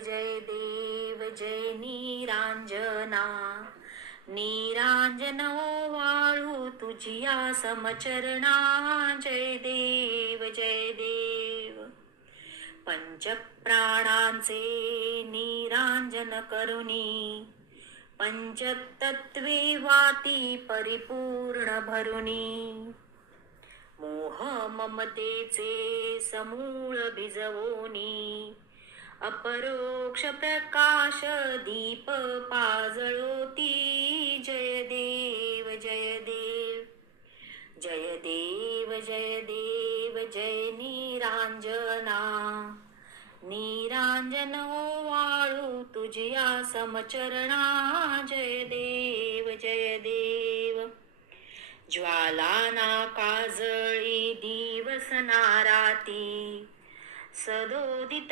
जय निरांजना. निरांजन वाळू तुझिया समचरणा. जय देव पंचप्राणांचे निरांजन करुणी. पंचतत्वे वाती परिपूर्ण भरुनी. मोह ममतेचे समूळ भिजवोनी. अपरोक्ष प्रकाश दीप पाजळोती. जय देव जय निरांजना. निरांजन वाळू तुझिया समचरणा. जय देव ज्वाला ना काजळी दिवस ना राती. सदोदित